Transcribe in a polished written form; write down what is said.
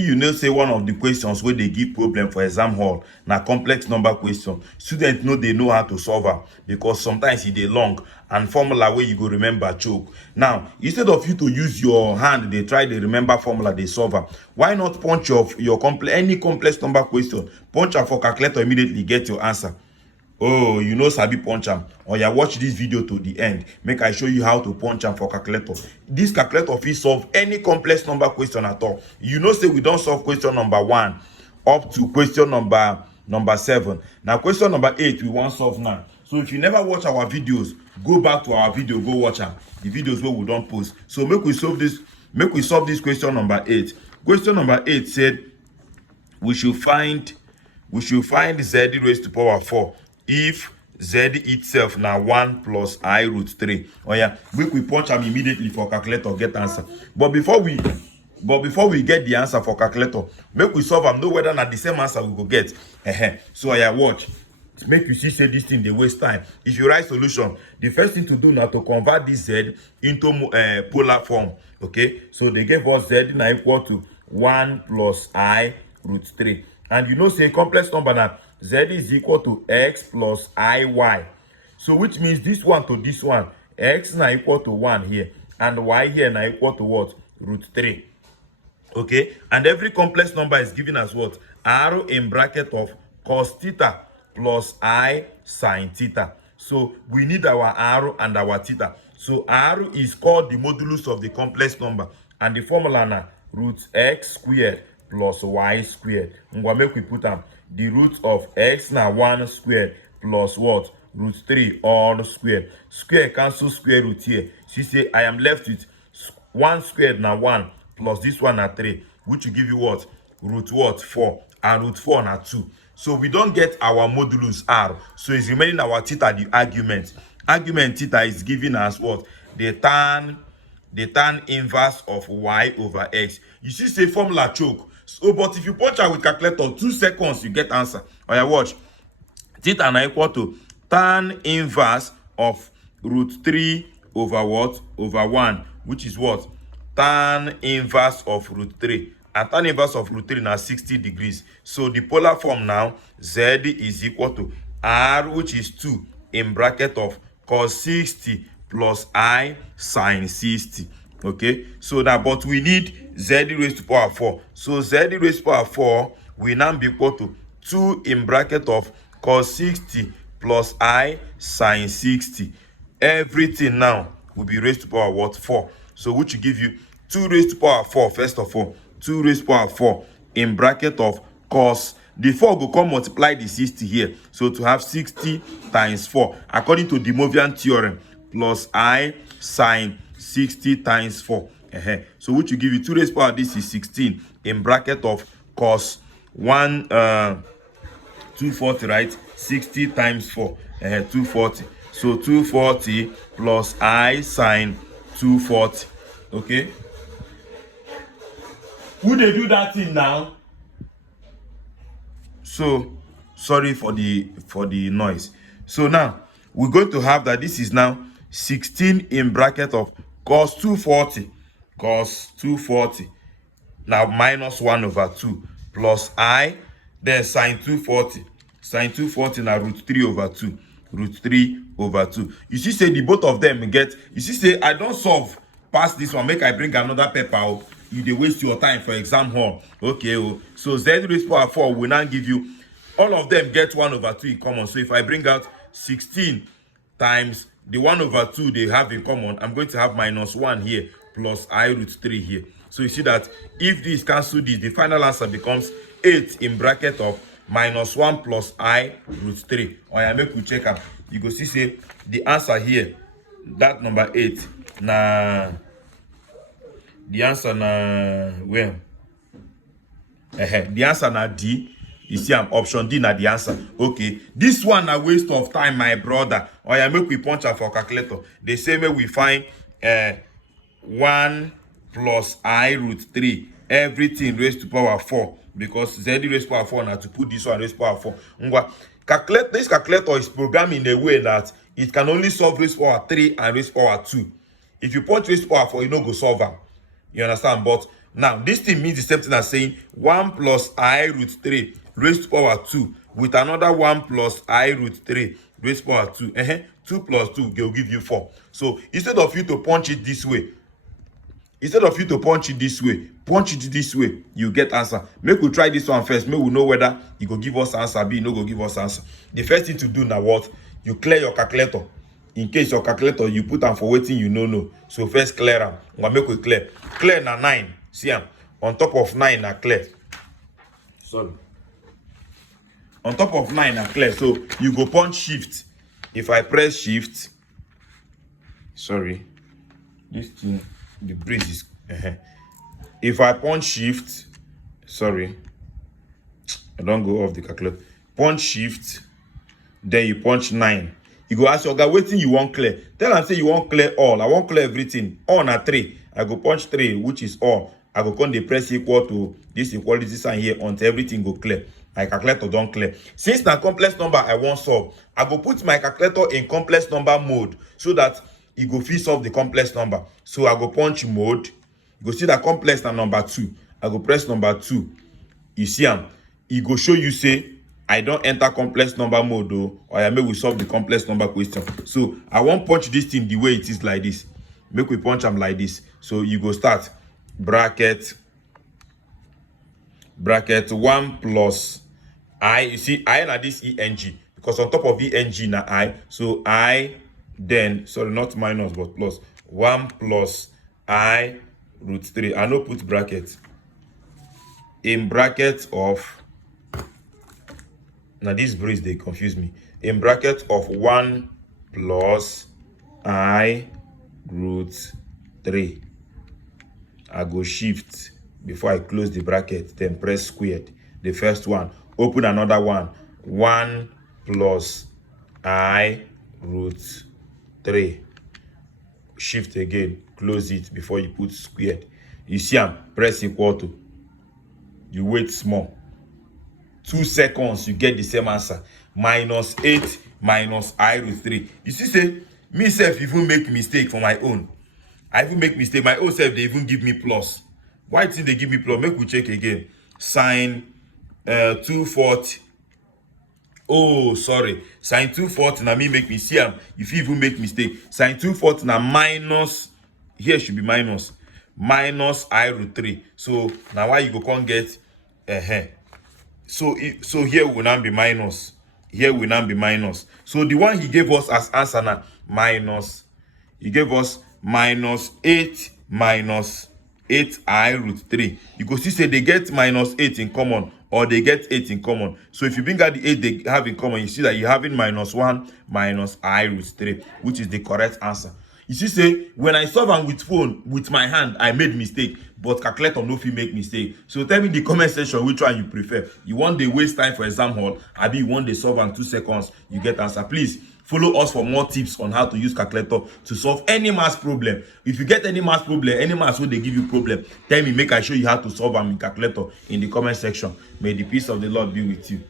You know, say one of the questions where they give problem for exam hall na complex number question. Students know they know how to solve am because sometimes e dey long and formula wey you go remember choke. Now, instead of you to use your hand dey try dey remember formula dey solve am, why not punch your any complex number question, punch am for calculator, immediately get your answer. Oh, you know sabi punch am? Oya, watch this video to the end make I show you how to punch am for calculator. This calculator fit solve any complex number question at all. You know say we don solve question number 1 up to question number 7. Now question number 8 we wan solve now. So if you never watch our videos, go back to our video, go watch am, the videos wey we don post. So make we solve this question number 8. Question number 8 said we should find z raised to power 4 if z itself na 1 plus I root 3. Oh yeah, make we punch am immediately for calculator, get answer. But before we get the answer for calculator, make we solve am, know whether na the same answer we go get. So yeah, watch. Make you see say this thing dey waste time. If you write solution, the first thing to do na to convert this z into polar form. Okay, so they gave us z na equal to 1 plus I root 3. And you know say complex number na z is equal to x plus iy. So which means this one to this one, x na equal to 1 here and y here na equal to what? Root 3. Okay, and every complex number is given as what? R in bracket of cos theta plus I sin theta. So we need our R and our theta. So R is called the modulus of the complex number and the formula na root x squared plus y squared. Ngwa, make we put am. The root of x na 1 squared plus what? Root 3 all squared. Square cancel square root here. See say I am left with 1 squared na 1 plus this one na 3, which will give you what? Root what? 4. And root 4 na 2. So we don't get our modulus R. So it's remaining our theta, the argument. Argument theta is given as what? The tan inverse of y over x. You see say formula choke. So but if you punch out with calculator, 2 seconds you get answer. Oya, watch. Theta na equal to tan inverse of root 3 over what? Over 1, which is what? Tan inverse of root 3. And tan inverse of root 3 now 60 degrees. So the polar form now, z is equal to r, which is 2 in bracket of cos 60 plus I sin 60. Okay, so now but we need z raised to power 4. So z raised to power 4 will now be equal to 2 in bracket of cos 60 plus I sin 60. Everything now will be raised to power what? 4. So which will give you 2 raised to power 4 first of all. 2 raised to power 4 in bracket of cos. The 4 will come multiply the 60 here. So to have 60 times 4 according to the De Moivre's theorem plus I sin 60 times 4. So which will give you 2 raised to power, this is 16 in bracket of cos 240, right? 60 times 4, 240. So 240 plus I sin 240. Okay, who they do that thing now? So sorry for the noise. So now we're going to have that this is now 16 in bracket of cos 240 now minus 1 over 2 plus I, then sin 240 now root 3 over 2. You see say the both of them get, you see say I don't solve past this one, make I bring another paper out. You dey waste your time for exam hall. Okay, so z raised to power 4 will now give you, all of them get 1 over 2 in common. So if I bring out 16 times the 1 over 2 they have in common, I'm going to have minus 1 here plus I root 3 here. So you see that if this cancel this, the final answer becomes 8 in bracket of minus 1 plus I root 3. Oya, make we check am. You go see say the answer here, that number 8 na the answer na where? The answer na D. You see I'm option D na the answer. Okay, this one a waste of time, my brother. Oya, make we punch am for calculator. They say make we find 1 plus I root 3, everything raised to power 4, because z raised to power 4 now to put this one raised to power 4. This calculator is programmed in a way that it can only solve raised power 3 and raised power 2. If you punch raised power 4, you no go solve them. You understand? But Now, this thing means the same thing as saying 1 plus I root 3 raised to power 2 with another 1 plus I root 3 raised to power 2. 2 plus 2 will give you 4. So instead of you to punch it this way, punch it this way, you get answer. Make we try this one first. Make we know whether e go give us answer, b no go give us answer. The first thing to do now what? You clear your calculator. In case your calculator you put am for wetin you no know. So first clear am. Make we clear. Clear na 9. See am. On top of 9 na clear. Sorry. On top of 9 na clear. So you go punch shift. If I press shift, sorry, this thing, the breeze is if I punch shift, sorry, I don't go off the calculator. Punch shift, then you punch 9. You go ask your guy, waiting you want clear. Tell am say you want clear all. I want clear everything. All na 3. I go punch 3, which is all. I go come dey press equal to this equality sign here until everything go clear. My calculator don't clear. Since na complex number I want solve, I go put my calculator in complex number mode so that e go fit solve the complex number. So I go punch mode. You go see that complex na number 2. I go press number 2. You see am. E go show you say I don't enter complex number mode or I may we solve the complex number question. So I won't punch this thing the way it is like this. Make we punch them like this. So you go start bracket 1 plus I. You see I na this eng because on top of eng na I. So I then, sorry, not minus but plus 1 plus I root 3. I no put bracket. In bracket of, now this breeze they confuse me. In bracket of 1 plus I root 3. I go shift before I close the bracket, then press squared. The first one. Open another one. 1 plus I root 3. Shift again. Close it before you put squared. You see am. Press equal to. You wait small. 2 seconds, you get the same answer. Minus 8 minus I root 3. You see, say, me self even make mistake for my own. I even make mistake. My own self, they even give me plus. Why did they give me plus? Make we check again. Sine 240. Oh, sorry. Sine 240 na me make me see am. If you even make mistake. Sine 240 na minus. Here should be minus. Minus I root 3. So now why you go come get So here will now be minus. Here will now be minus. So the one he gave us as answer now minus. He gave us minus 8 minus 8I root 3. You go see say they get minus 8 in common or they get 8 in common. So if you bring out the 8 they have in common, you see that you're having minus 1 minus I root 3, which is the correct answer. You see say when I solve am with phone with my hand, I made mistake, but calculator no fit make mistake. So tell me in the comment section which one you prefer. You want dey waste time for exam hall, abi you want dey solve am 2 seconds, you get answer. Please follow us for more tips on how to use calculator to solve any math problem. If you get any math problem, any math wey dey give you problem, tell me make I show you how to solve am in calculator in the comment section. May the peace of the Lord be with you.